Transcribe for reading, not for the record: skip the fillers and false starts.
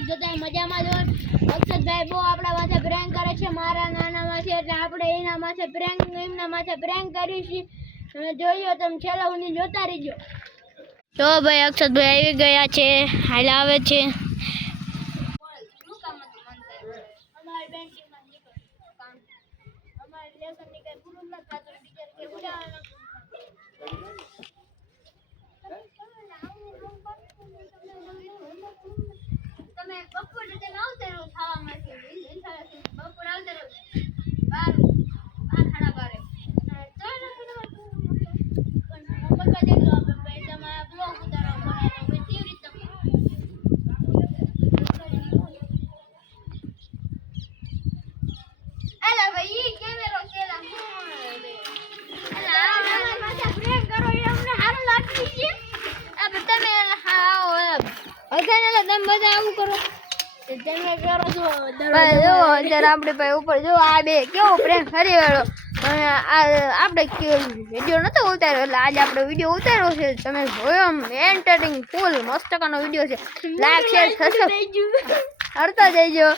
Blog જોતા મજામાં જ હોય। અક્ષતભાઈ બહુ આપણા માથે પ્રેન્ક કરે છે, મારા નાના માથે, એટલે આપણે એના માથે પ્રેન્ક કરીશું। તમે જોયો, તમે છેલ્લા સુધી જોતા રહેજો। જો ભાઈ અક્ષતભાઈ આવી ગયા છે, હાલ આવે છે। તમે બપોરે તેમ આવતા રહો ખાવા માટે, બપોર આવતા રહો 12 આપણે ભાઈ ઉપર જો આ બે કેવો પ્રેમ ફરી વાળો આપણે વિડીયો નતો ઉતાર્યો, એટલે આજે આપણે વિડીયો ઉતાર્યો છે। તમે જોયો એન્ટરટેનિંગ ફૂલ મસ્ત કાનો વિડીયો છે। લાઈક શેર સબસ્ક્રાઇબ કરતા જઈજો।